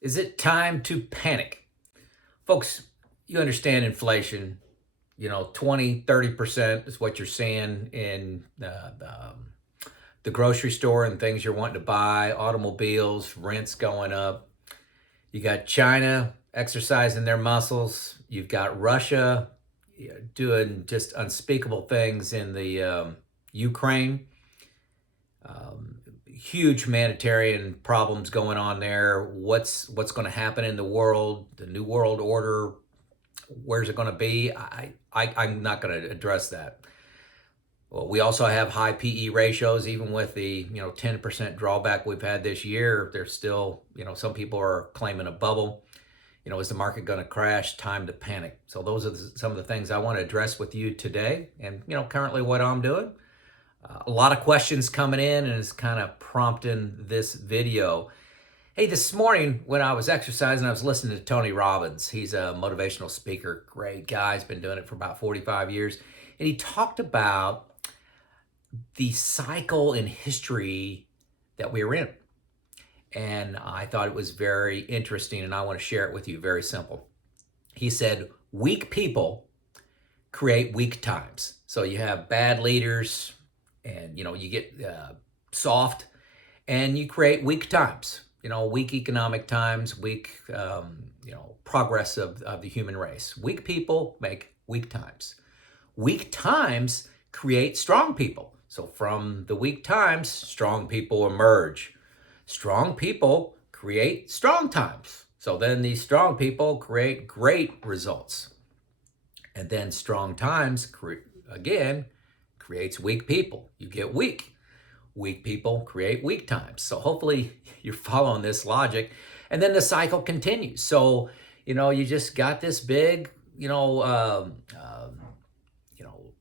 Is it time to panic? Folks, you understand inflation, 20, 30% is what you're seeing in the grocery store and things you're wanting to buy, automobiles, rents going up. You got China exercising their muscles. You've got Russia doing just unspeakable things in the Ukraine. Huge humanitarian problems going on there. What's going to happen in the world? The new world order. Where's it going to be? I'm not going to address that. Well, we also have high PE ratios, even with the 10% drawback we've had this year. There's still some people are claiming a bubble. Is the market going to crash? Time to panic. So those are some of the things I want to address with you today, and currently what I'm doing. A lot of questions coming in, and it's kind of prompting this video. Hey, this morning when I was exercising, I was listening to Tony Robbins. He's a motivational speaker, great guy. He's been doing it for about 45 years. And he talked about the cycle in history that we're in. And I thought it was very interesting, and I want to share it with you. Very simple. He said, weak people create weak times. So you have bad leaders, and you get soft, and you create weak times. Weak economic times, weak progress of the human race. Weak people make weak times. Weak times create strong people. So from the weak times, strong people emerge. Strong people create strong times. So then these strong people create great results. And then strong times, again, creates weak people. You get weak. Weak people create weak times. So hopefully you're following this logic. And then the cycle continues. So, you just got this big,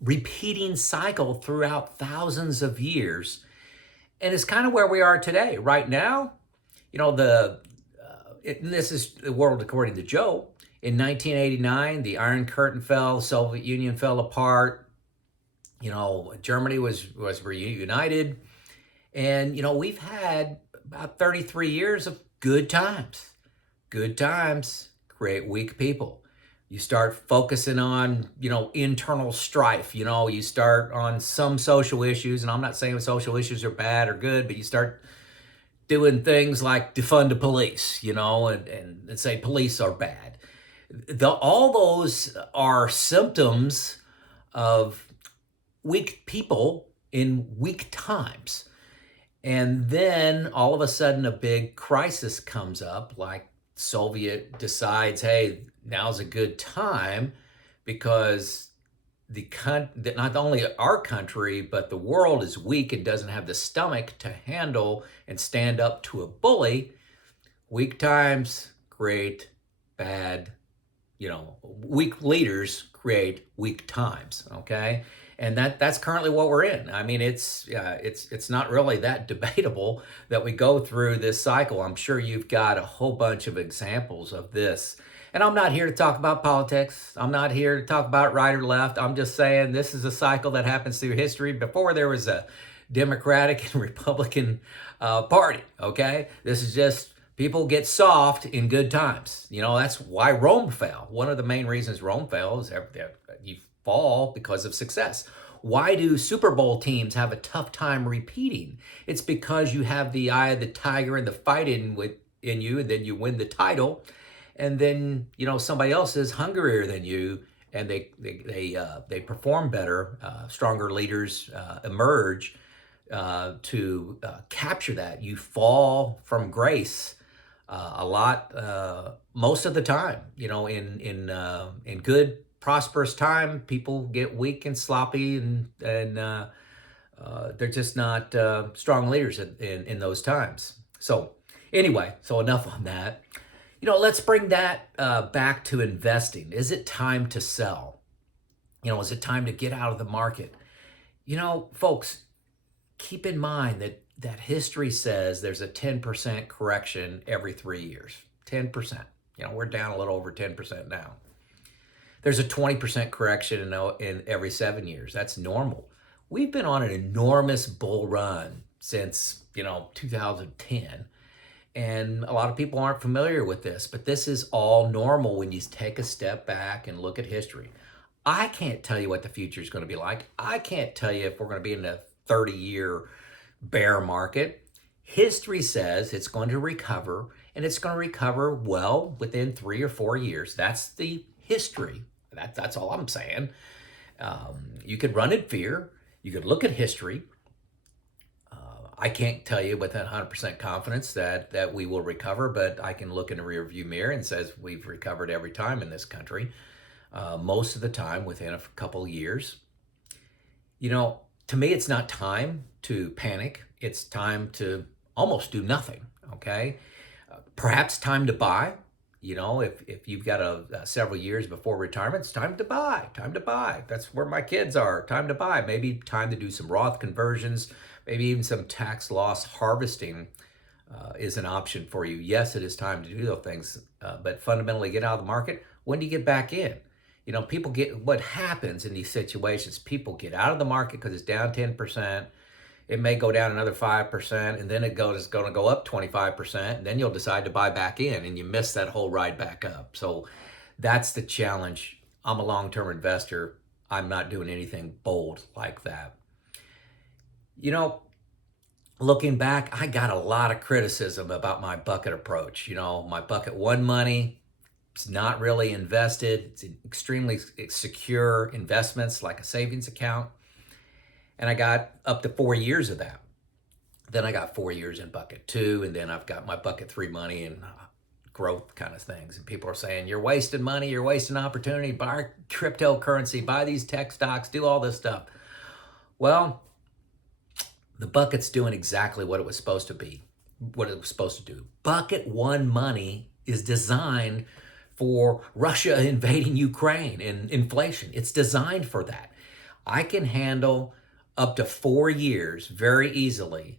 repeating cycle throughout thousands of years. And it's kind of where we are today. Right now, this is the world according to Joe. In 1989, the Iron Curtain fell, the Soviet Union fell apart. Germany was reunited. And, we've had about 33 years of good times. Good times create weak people. You start focusing on, internal strife. You start on some social issues, and I'm not saying social issues are bad or good, but you start doing things like defund the police, and say police are bad. All those are symptoms of weak people in weak times. And then all of a sudden a big crisis comes up, like Soviet decides, hey, now's a good time because not only our country, but the world is weak and doesn't have the stomach to handle and stand up to a bully. Weak times create bad, weak leaders create weak times, okay? And that's currently what we're in. I mean, it's not really that debatable that we go through this cycle. I'm sure you've got a whole bunch of examples of this. And I'm not here to talk about politics. I'm not here to talk about right or left. I'm just saying this is a cycle that happens through history. Before there was a Democratic and Republican party, okay? This is just people get soft in good times. That's why Rome fell. One of the main reasons Rome fell is you fall because of success. Why do Super Bowl teams have a tough time repeating? It's because you have the eye of the tiger and the fight in you, and then you win the title, and then somebody else is hungrier than you, and they perform better. Stronger leaders emerge to capture that. You fall from grace a lot, most of the time. In good, prosperous time, people get weak and sloppy, and they're just not strong leaders in those times. So anyway, so enough on that. Let's bring that back to investing. Is it time to sell? Is it time to get out of the market? Folks, keep in mind that history says there's a 10% correction every 3 years. 10%. We're down a little over 10% now. There's a 20% correction in every 7 years. That's normal. We've been on an enormous bull run since, 2010. And a lot of people aren't familiar with this, but this is all normal when you take a step back and look at history. I can't tell you what the future is going to be like. I can't tell you if we're going to be in a 30-year bear market. History says it's going to recover, and it's going to recover well within 3 or 4 years. That's the history. That's all I'm saying. You could run in fear. You could look at history. I can't tell you with 100% confidence that we will recover, but I can look in a rearview mirror and says we've recovered every time in this country, most of the time within a couple of years. You know, to me, it's not time to panic. It's time to almost do nothing, okay? Perhaps time to buy. You know, if you've got several years before retirement, it's time to buy, time to buy. That's where my kids are, time to buy. Maybe time to do some Roth conversions, maybe even some tax loss harvesting is an option for you. Yes, it is time to do those things, but fundamentally get out of the market. When do you get back in? You know, what happens in these situations, people get out of the market because it's down 10%. It may go down another 5%, and then it's going to go up 25%, and then you'll decide to buy back in, and you miss that whole ride back up. So that's the challenge. I'm a long-term investor. I'm not doing anything bold like that. You know, looking back, I got a lot of criticism about my bucket approach. You know, my bucket one money, it's not really invested. It's extremely secure investments like a savings account. And I got up to 4 years of that. Then I got 4 years in bucket two, and then I've got my bucket three money and growth kind of things. And people are saying, you're wasting money, you're wasting opportunity, buy cryptocurrency, buy these tech stocks, do all this stuff. Well, the bucket's doing exactly what it was supposed to be, what it was supposed to do. Bucket one money is designed for Russia invading Ukraine and inflation. It's designed for that. I can handle up to 4 years very easily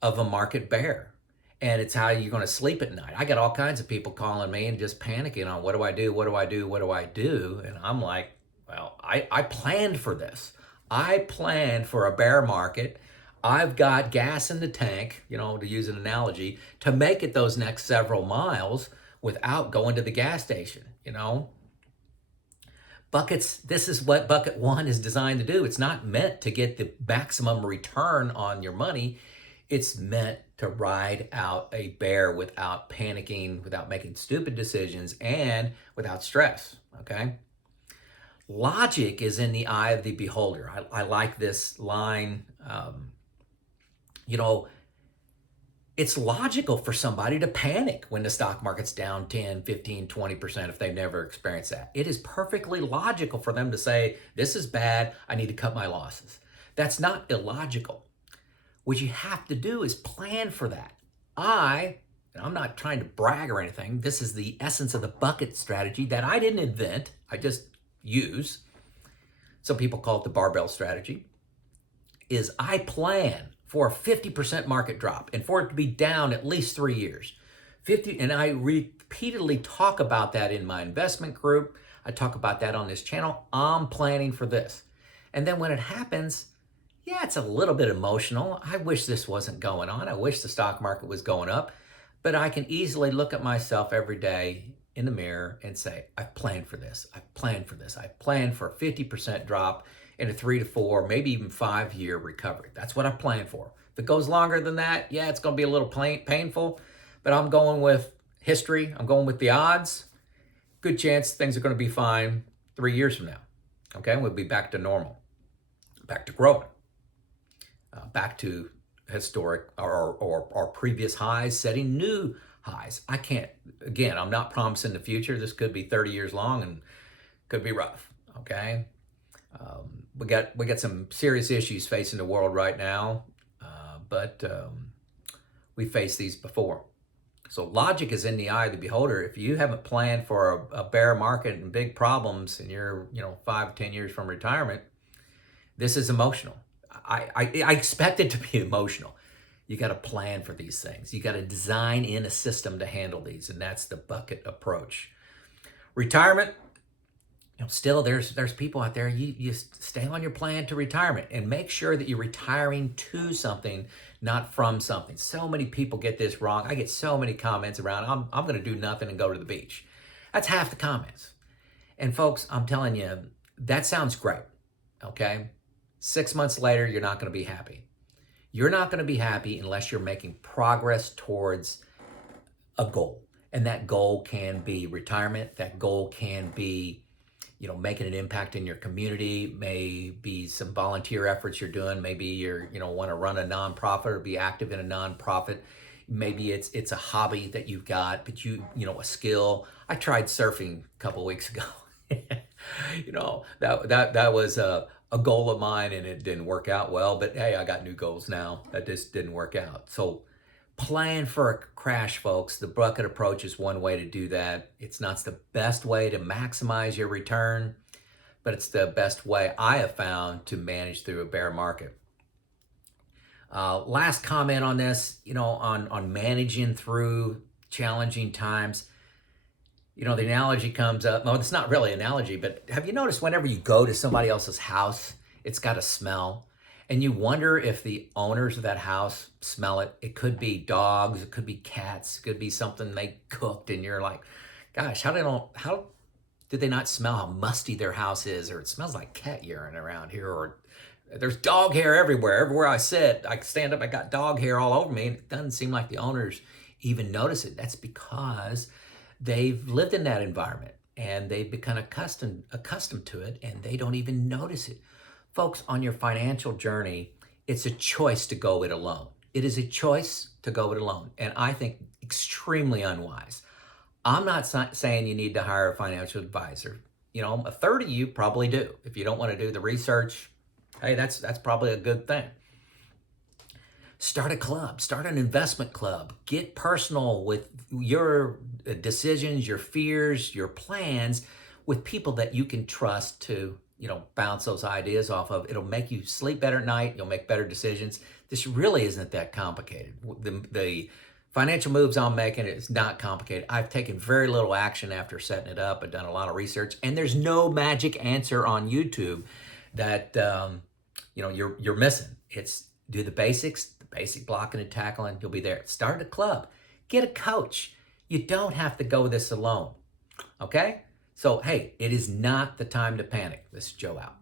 of a market bear. And it's how you're going to sleep at night. I got all kinds of people calling me and just panicking on what do I do, what do I do, what do I do? And I'm like, well, I planned for this. I planned for a bear market. I've got gas in the tank, you know, to use an analogy, to make it those next several miles without going to the gas station, you know. Buckets, this is what bucket one is designed to do. It's not meant to get the maximum return on your money. It's meant to ride out a bear without panicking, without making stupid decisions, and without stress, okay? Logic is in the eye of the beholder. I like this line. You know, it's logical for somebody to panic when the stock market's down 10, 15, 20% if they've never experienced that. It is perfectly logical for them to say, this is bad, I need to cut my losses. That's not illogical. What you have to do is plan for that. And I'm not trying to brag or anything, this is the essence of the bucket strategy that I didn't invent, I just use. Some people call it the barbell strategy, is I plan for a 50% market drop and for it to be down at least 3 years. And I repeatedly talk about that in my investment group. I talk about that on this channel. I'm planning for this. And then when it happens, yeah, it's a little bit emotional. I wish this wasn't going on. I wish the stock market was going up. But I can easily look at myself every day in the mirror and say, I've planned for this. I've planned for this. I've planned for a 50% drop in a 3 to 4, maybe even 5-year recovery. That's what I plan for. If it goes longer than that, yeah, it's going to be a little painful, but I'm going with history. I'm going with the odds. Good chance things are going to be fine 3 years from now. Okay, we'll be back to normal, back to growing, back to historic or previous highs, setting new highs. Again, I'm not promising the future. This could be 30 years long and could be rough, okay? We got some serious issues facing the world right now, but we faced these before. So logic is in the eye of the beholder. If you haven't planned for a bear market and big problems and you're 5 to 10 years from retirement, this is emotional. I expect it to be emotional. You got to plan for these things. You got to design in a system to handle these, and that's the bucket approach. Retirement, Still there's people out there, you stay on your plan to retirement and make sure that you're retiring to something, not from something. So many people get this wrong. I get so many comments around, I'm going to do nothing and go to the beach. That's half the comments. And folks, I'm telling you, that sounds great. Okay? 6 months later, you're not going to be happy. You're not going to be happy unless you're making progress towards a goal. And that goal can be retirement. That goal can be, making an impact in your community, maybe some volunteer efforts you're doing. Maybe you're, want to run a nonprofit or be active in a nonprofit. Maybe it's a hobby that you've got, but a skill. I tried surfing a couple of weeks ago. That was a goal of mine, and it didn't work out well, but hey, I got new goals now. That just didn't work out. So plan for a crash, folks. The bucket approach is one way to do that. It's not the best way to maximize your return, but it's the best way I have found to manage through a bear market. Last comment on this, on managing through challenging times. The analogy comes up. No, it's not really an analogy, but have you noticed whenever you go to somebody else's house, it's got a smell? And you wonder if the owners of that house smell it. It could be dogs, it could be cats, it could be something they cooked, and you're like, gosh, how did they not smell how musty their house is? Or it smells like cat urine around here, or there's dog hair everywhere. Everywhere I sit, I stand up, I got dog hair all over me. And it doesn't seem like the owners even notice it. That's because they've lived in that environment and they've become accustomed to it, and they don't even notice it. Folks, on your financial journey, it's a choice to go it alone. It is a choice to go it alone, and I think extremely unwise. I'm not saying you need to hire a financial advisor. A third of you probably do. If you don't want to do the research, hey, that's probably a good thing. Start a club, start an investment club. Get personal with your decisions, your fears, your plans with people that you can trust to bounce those ideas off of. It'll make you sleep better at night. You'll make better decisions. This really isn't that complicated. The financial moves I'm making, it's not complicated. I've taken very little action after setting it up. I've done a lot of research, and there's no magic answer on YouTube that you're missing. It's do the basics, the basic blocking and tackling. You'll be there. Start a club. Get a coach. You don't have to go this alone. Okay? So, hey, it is not the time to panic. This is Joe out.